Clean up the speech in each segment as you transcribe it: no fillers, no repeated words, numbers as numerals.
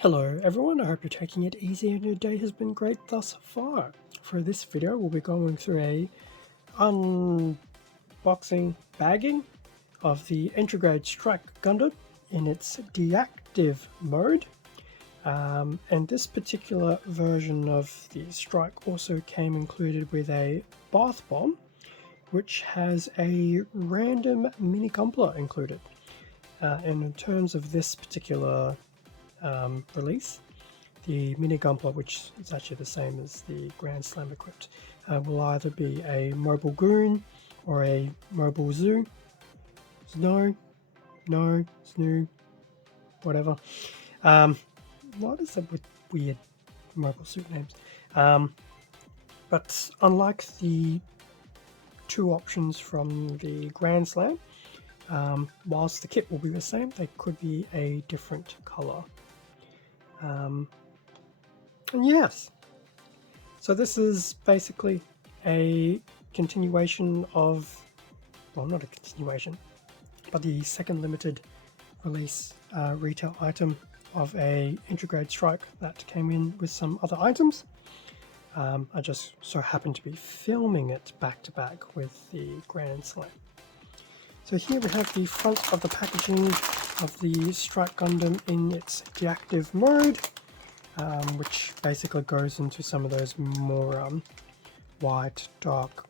Hello everyone, I hope you're taking it easy and your day has been great thus far. For this video we'll be going through a unboxing bagging of the Grade Strike Gundam in its Deactive mode. And this particular version of the Strike also came included with a bath bomb, which has a random mini Gunpla included. And in terms of this particular release, the Mini Gunpla, which is actually the same as the Grand Slam equipped, will either be a mobile goon or a mobile zoo. Snow, whatever. What is it with weird mobile suit names? But unlike the two options from the Grand Slam, whilst the kit will be the same, they could be a different color. And yes, so this is basically a continuation of, well, not a continuation, but the second limited release retail item of a Grade Strike that came in with some other items. I just so happened to be filming it back to back with the Grand Slam. So here we have the front of the packaging of the Strike Gundam in its deactive mode, which basically goes into some of those more white, dark,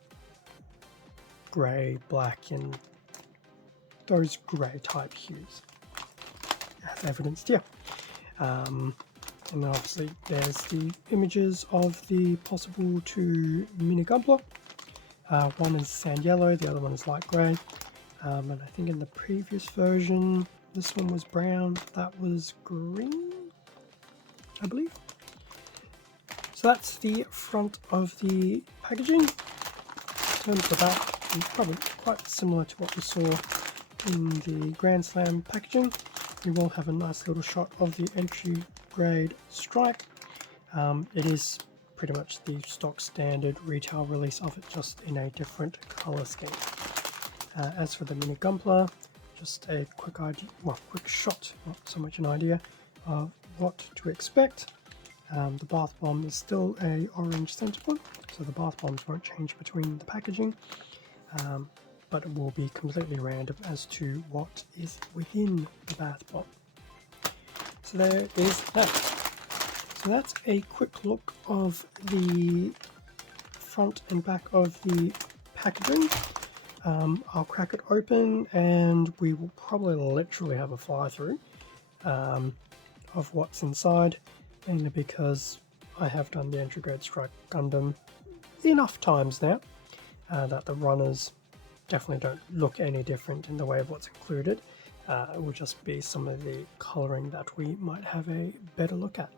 grey, black, and those grey type hues, as evidenced here. And then obviously there's the images of the possible two Mini Gunpla. One is sand yellow, the other one is light grey. And I think in the previous version, this one was brown, that was green, I believe. So that's the front of the packaging. In terms of the back, it's probably quite similar to what we saw in the Grand Slam packaging. We will have a nice little shot of the Grade Strike. It is pretty much the stock standard retail release of it, just in a different color scheme. As for the Mini Gunpla, just a quick shot, not so much an idea of what to expect. The bath bomb is still a orange center one, so the bath bombs won't change between the packaging, but it will be completely random as to what is within the bath bomb. So there is that. So that's a quick look of the front and back of the packaging. I'll crack it open and we will probably literally have a fly through of what's inside, mainly because I have done the Grade Strike Gundam enough times now that the runners definitely don't look any different in the way of what's included. It will just be some of the colouring that we might have a better look at.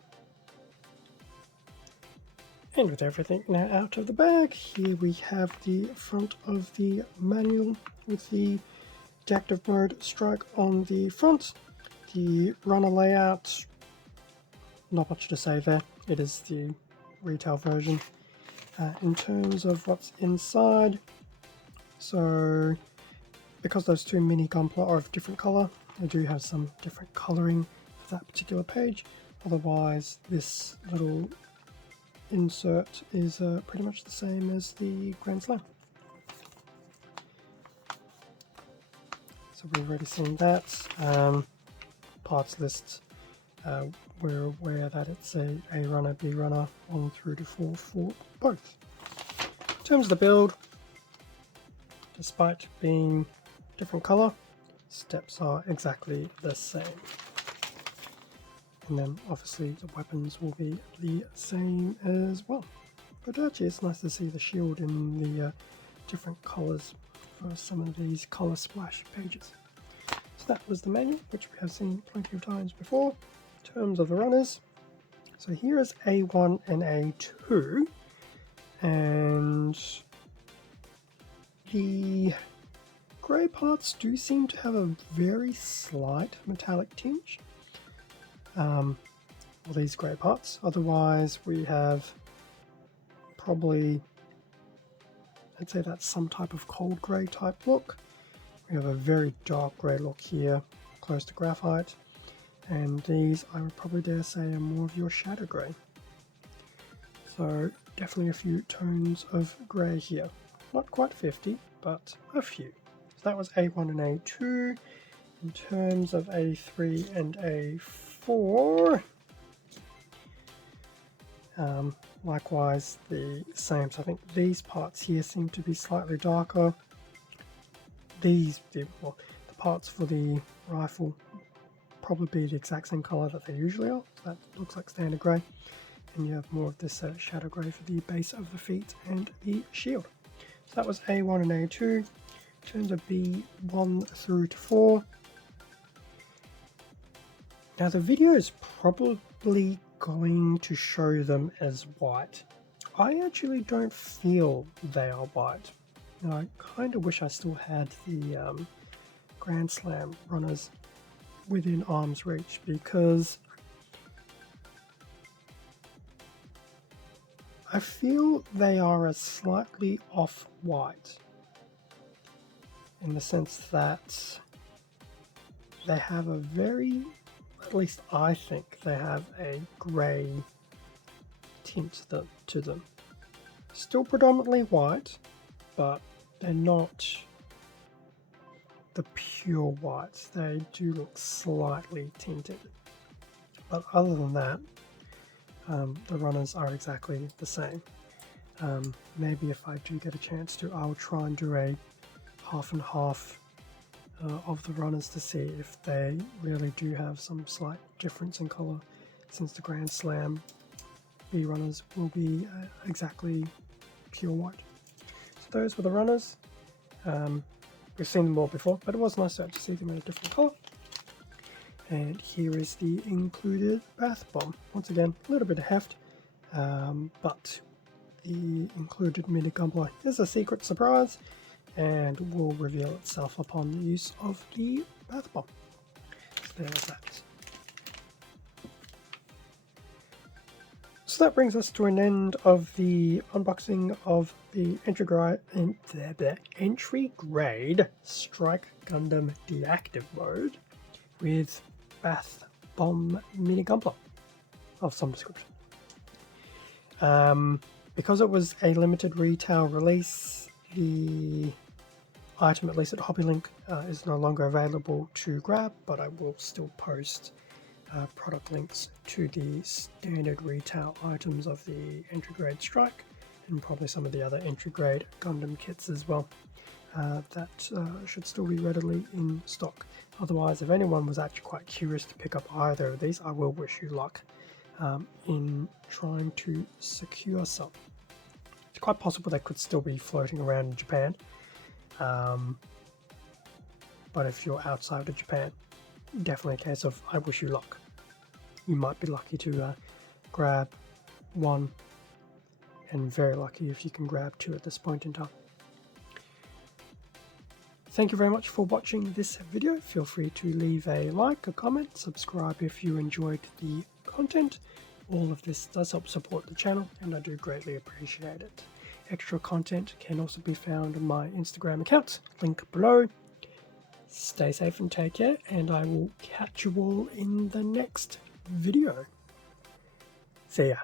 And with everything now out of the bag, here we have the front of the manual with the deactive mode Strike on the front. The runner layout, not much to say there, it is the retail version. In terms of what's inside, so because those two Mini Gunpla are of different colour, they do have some different colouring for that particular page. Otherwise, this little insert is pretty much the same as the Grand Slam. So we've already seen that. Parts list, we're aware that it's a A runner, B runner, 1 through to 4 for both. In terms of the build, despite being different colour, steps are exactly the same. And then obviously the weapons will be the same as well. But actually it's nice to see the shield in the different colours for some of these colour splash pages. So that was the manual, which we have seen plenty of times before. In terms of the runners, so here is A1 and A2, and the grey parts do seem to have a very slight metallic tinge. All these grey parts. Otherwise we have probably, I'd say that's some type of cold grey type look. We have a very dark grey look here, close to graphite. and these I would probably dare say are more of your shadow grey. So definitely a few tones of grey here. Not quite 50, but a few. So that was A1 and A2. In terms of A3 and A4, likewise the same. So I think these parts here seem to be slightly darker. The parts for the rifle probably be the exact same color that they usually are. So that looks like standard grey. And you have more of this shadow grey for the base of the feet and the shield. So that was A1 and A2. In terms of B1 through to 4. Now the video is probably going to show them as white. I actually don't feel they are white. And I kind of wish I still had the Grand Slam runners within arm's reach, because I feel they are a slightly off-white in the sense that they have a very, at least I think they have a grey tint to them. Still predominantly white, but they're not the pure whites. They do look slightly tinted. But other than that, the runners are exactly the same. Maybe if I do get a chance to, I'll try and do a half and half of the runners to see if they really do have some slight difference in color, since the Grand Slam B runners will be exactly pure white. So those were the runners. We've seen them all before, but it was nice to see them in a different color. And here is the included bath bomb. Once again, a little bit of heft, but the included mini Gunpla is a secret surprise and will reveal itself upon the use of the bath bomb. So there's that. So that brings us to an end of the unboxing of the entry grade Strike Gundam Deactive mode with bath bomb mini Gunpla of some description. Because it was a limited retail release, the item, at least at HobbyLink, is no longer available to grab, but I will still post product links to the standard retail items of the entry grade Strike, and probably some of the other entry grade Gundam kits as well. That should still be readily in stock. Otherwise, if anyone was actually quite curious to pick up either of these, I will wish you luck in trying to secure some. It's quite possible they could still be floating around in Japan, but if you're outside of Japan, definitely a case of I wish you luck. You might be lucky to grab one, and very lucky if you can grab two at this point in time. Thank you very much for watching this video. Feel free to leave a like, a comment, subscribe if you enjoyed the content. All of this does help support the channel, and I do greatly appreciate it. Extra content can also be found on my Instagram account, link below. Stay safe and take care, and I will catch you all in the next video. See ya.